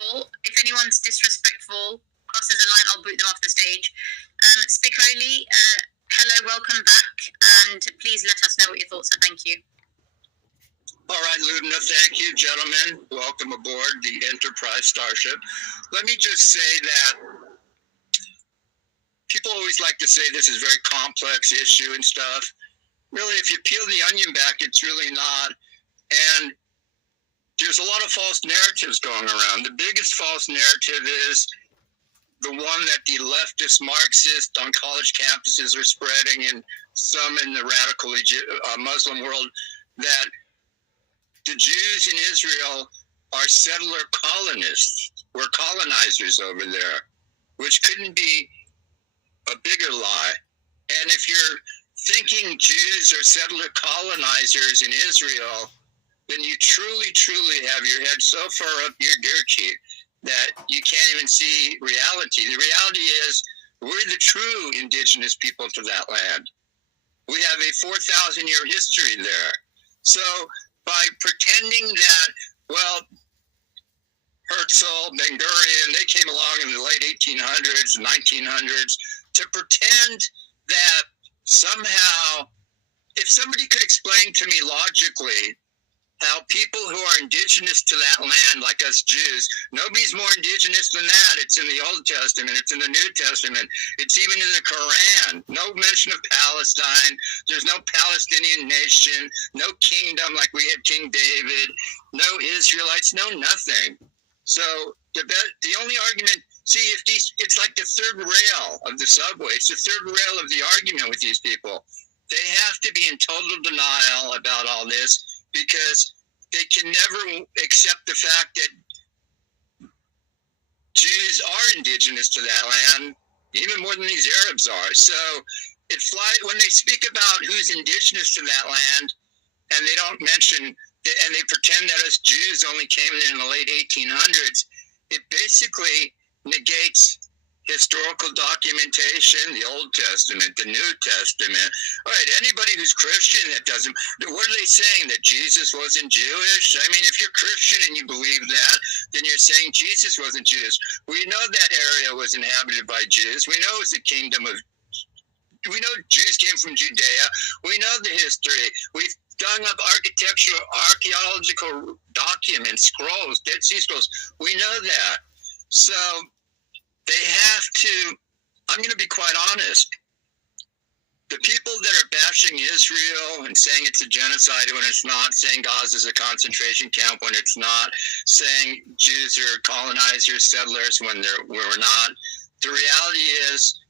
If anyone's disrespectful, crosses a line, I'll boot them off the stage. Spicoli, hello, welcome back, and please let us know what your thoughts are. Thank you. All right, Ludna, thank you, gentlemen. Welcome aboard the Enterprise Starship. Let me just say that people always like to say this is a very complex issue and stuff. Really, if you peel the onion back, it's really not. And there's a lot of false narratives going around. The biggest false narrative is the one that the leftist Marxists on college campuses are spreading, and some in the radical Muslim world, that the Jews in Israel are settler colonists. We're colonizers over there, which couldn't be a bigger lie. And if you're thinking Jews are settler colonizers in Israel, then you truly, truly have your head so far up your gear cheek that you can't even see reality. The reality is we're the true indigenous people to that land. We have a 4,000-year history there. So by pretending that, well, Herzl, Ben Gurion, they came along in the late 1800s, 1900s, to pretend that somehow, if somebody could explain to me logically how people who are indigenous to that land, like us Jews, nobody's more indigenous than that. It's in the Old Testament. It's in the New Testament. It's even in the Quran. No mention of Palestine. There's no Palestinian nation, no kingdom like we had King David, no Israelites, no nothing. So the only argument, see, if it's like the third rail of the subway. It's the third rail of the argument with these people. They have to be in total denial about all this, because they can never accept the fact that Jews are indigenous to that land, even more than these Arabs are. So when they speak about who's indigenous to that land, and they don't mention, and they pretend that us Jews only came there in the late 1800s, it basically negates historical documentation, the Old Testament, the New Testament. All right, anybody who's Christian that doesn't, what are they saying? That Jesus wasn't Jewish? I mean, if you're Christian and you believe that, then you're saying Jesus wasn't Jewish. We know that area was inhabited by Jews. We know it was a kingdom of, we know Jews came from Judea. We know the history. We've dug up archaeological documents, scrolls, Dead Sea Scrolls. We know that. So they have to, I'm going to be quite honest, the people that are bashing Israel and saying it's a genocide when it's not, saying Gaza is a concentration camp when it's not, saying Jews are colonizers, settlers when we're not, the reality is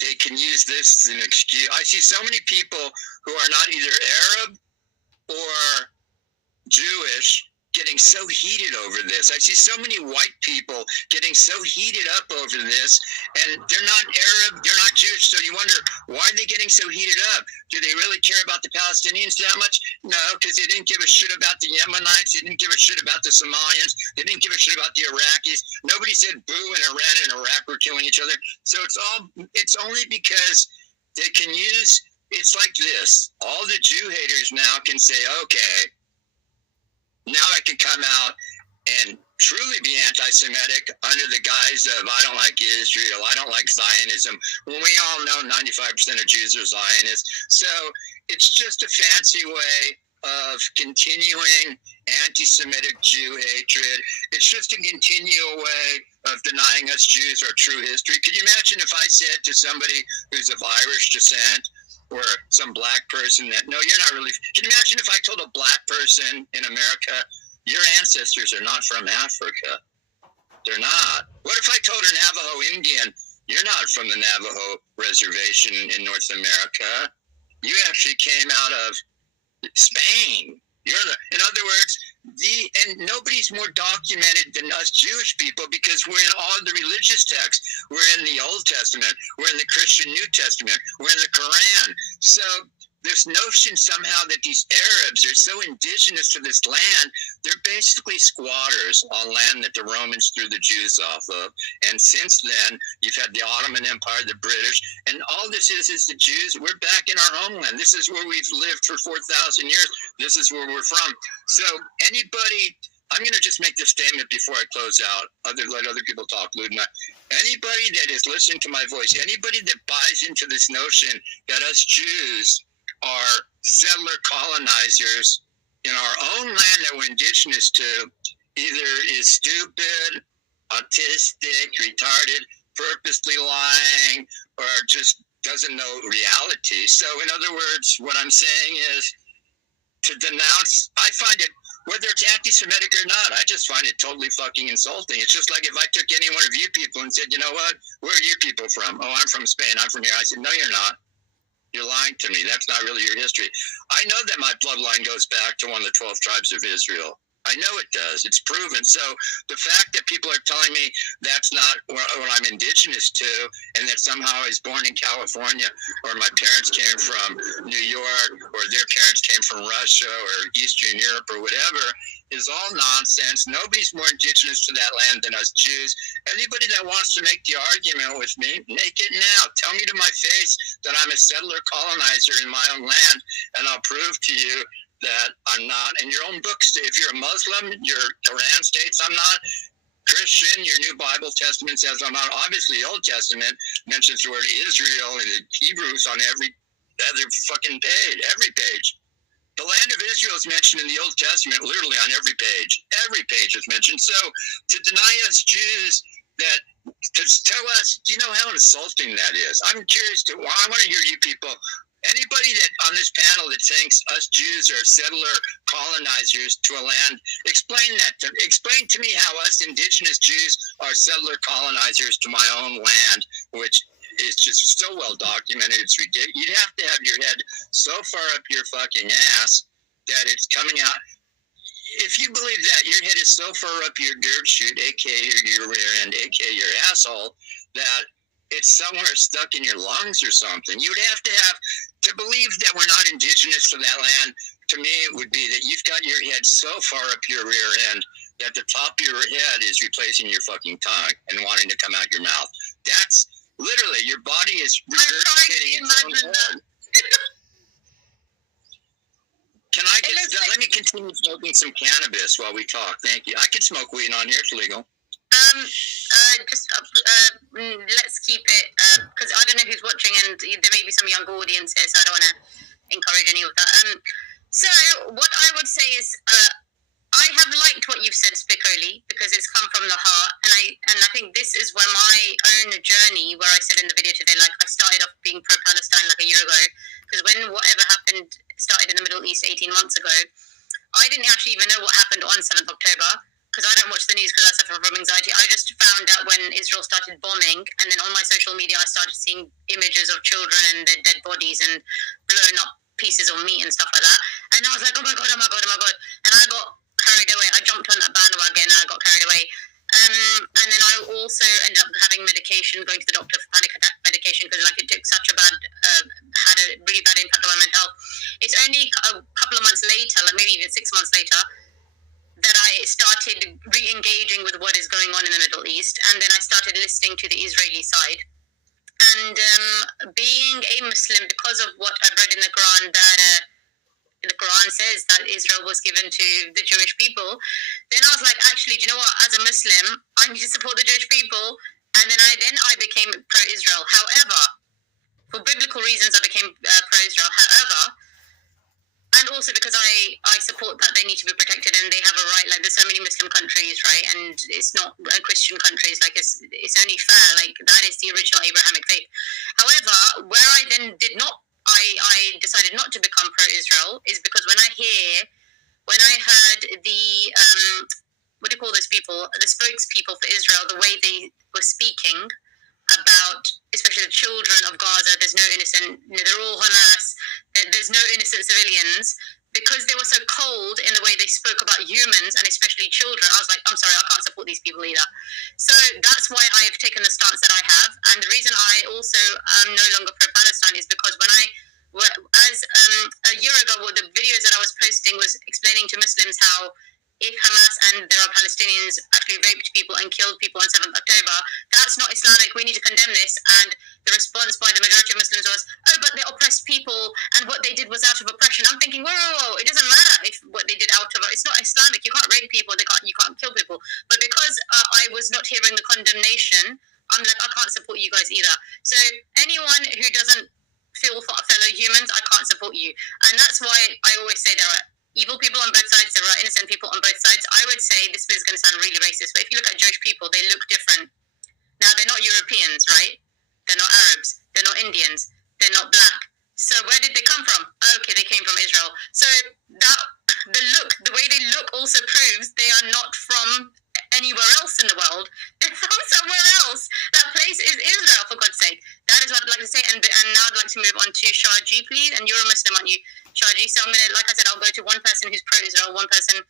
they can use this as an excuse. I see so many people who are not either Arab or Jewish getting so heated over this. I see so many white people getting so heated up over this, and they're not Arab, they're not Jewish, so you wonder, why are they getting so heated up? Do they really care about the Palestinians that much? No, because they didn't give a shit about the Yemenites, they didn't give a shit about the Somalians, they didn't give a shit about the Iraqis. Nobody said boo in Iran and Iraq were killing each other. So it's only because they can use, it's like this. All the Jew haters now can say, okay, now I can come out and truly be anti-Semitic under the guise of I don't like Israel, I don't like Zionism, when we all know 95% of Jews are Zionists. So it's just a fancy way of continuing anti-Semitic Jew hatred. It's just a continual way of denying us Jews our true history. Could you imagine if I said to somebody who's of Irish descent, or some black person that, no, you're not really, can you imagine if I told a black person in America, your ancestors are not from Africa? They're not. What if I told a Navajo Indian, you're not from the Navajo reservation in North America? You actually came out of Spain. In other words, and nobody's more documented than us Jewish people, because we're in all the religious texts. We're in the Old Testament. We're in the Christian New Testament. We're in the Quran. So this notion somehow that these Arabs are so indigenous to this land, they're basically squatters on land that the Romans threw the Jews off of. And since then, you've had the Ottoman Empire, the British, and all this is the Jews. We're back in our homeland. This is where we've lived for 4,000 years. This is where we're from. So anybody I'm going to just make this statement before I close out. Let other people talk, Ludna. Anybody that is listening to my voice, anybody that buys into this notion that us Jews are settler colonizers in our own land that we're indigenous to, either is stupid, autistic, retarded, purposely lying, or just doesn't know reality. So in other words, what I'm saying is to denounce, I find it, whether it's anti-Semitic or not, I just find it totally fucking insulting. It's just like if I took any one of you people and said, you know what, where are you people from? Oh, I'm from Spain, I'm from here. I said, no, you're not. You're lying to me. That's not really your history. I know that my bloodline goes back to one of the 12 tribes of Israel. I know it does. It's proven. So the fact that people are telling me that's not what I'm indigenous to, and that somehow I was born in California, or my parents came from New York, or their parents came from Russia or Eastern Europe or whatever, is all nonsense. Nobody's more indigenous to that land than us Jews. Anybody that wants to make the argument with me, make it now. Tell me to my face that I'm a settler colonizer in my own land, and I'll prove to you that I'm not. In your own books, if you're a Muslim, your Quran states I'm not. Christian, your New Bible Testament says I'm not. Obviously, the Old Testament mentions the word Israel and the Hebrews on every fucking page, every page. The land of Israel is mentioned in the Old Testament literally on every page. Every page is mentioned. So to deny us Jews that, to tell us, do you know how insulting that is? I'm curious to, I want to hear you people. Anybody that on this panel that thinks us Jews are settler colonizers to a land, explain to me how us indigenous Jews are settler colonizers to my own land, which is just so well documented. It's ridiculous. You'd have to have your head so far up your fucking ass that it's coming out. If you believe that, your head is so far up your dirt chute, aka your rear end, aka your asshole, that it's somewhere stuck in your lungs or something. You'd have to believe that we're not indigenous to that land. To me, it would be that you've got your head so far up your rear end that the top of your head is replacing your fucking tongue and wanting to come out your mouth. That's literally, your body is regurgitating its own head. Can I let me continue smoking some cannabis while we talk. Thank you. I can smoke weed on here. It's legal. Let's keep it, because I don't know who's watching, and there may be some young audience here, so I don't want to encourage any of that. So what I would say is, I have liked what you've said, Spicoli, because it's come from the heart, and I think this is where my own journey, where I said in the video today, like I started off being pro-Palestine like a year ago, because when whatever happened started in the Middle East 18 months ago, I didn't actually even know what happened on 7th October, because I don't watch the news because I suffer from anxiety. I just found out when Israel started bombing, and then on my social media I started seeing images of children and their dead bodies and blown up pieces of meat and stuff like that. And I was like, oh my God. And I got carried away. I jumped on that bandwagon and I got carried away. And then I also ended up having medication, going to the doctor for panic attack medication, because like it took such a bad, had a really bad impact on my mental health. It's only a couple of months later, like maybe even 6 months later, that I started re-engaging with what is going on in the Middle East, and then I started listening to the Israeli side. And being a Muslim, because of what I've read in the Quran, that the Quran says that Israel was given to the Jewish people, then I was like, actually, do you know what? As a Muslim, I need to support the Jewish people. And then I became pro-Israel. However, for biblical reasons, I became pro-Israel. However, and also because I support that they need to be protected and they have a right. Like, there's so many Muslim countries, right? And it's not Christian countries. Like, it's only fair. Like, that is the original Abrahamic faith. However, where I then did not, I decided not to become pro-Israel is because when I heard the what do you call those people? The spokespeople for Israel, the way they were speaking about, especially the children of Gaza, there's no innocent, they're all Hamas, there's no innocent civilians, because they were so cold in the way they spoke about humans and especially children. I was like, I'm sorry, I can't support these people either. So that's why I have taken the stance that I have. And the reason I also am no longer pro-Palestine is because a year ago, the videos that I was posting was explaining to Muslims how if Hamas and there are Palestinians actually raped people and killed people on 7th October, that's not Islamic. We need to condemn this. And the response by the majority of Muslims was, oh, but they oppressed people and what they did was out of oppression. I'm thinking, whoa, whoa, whoa. It doesn't matter if what they did out of, it's not Islamic. You can't rape people. You can't kill people. But because I was not hearing the condemnation, I'm like, I can't support you guys either. So anyone who doesn't feel for fellow humans, I can't support you. And that's why I always say there are evil people on both sides, there are innocent people on both sides. I would say, this is going to sound really racist, but if you look at Jewish people, they look different. Now, they're not Europeans, right? They're not Arabs. They're not Indians. They're not black. So where did they come from? Okay, they came from Israel. So that the way they look also proves they are not from anywhere else in the world. They're from somewhere else. That place is Israel, for God's sake. That is what I'd like to say. And now I'd like to move on to Shaji, please. And you're a Muslim, aren't you, Shaji? So I'm going to, like I said, I'll go to one person who's pro-Israel, one person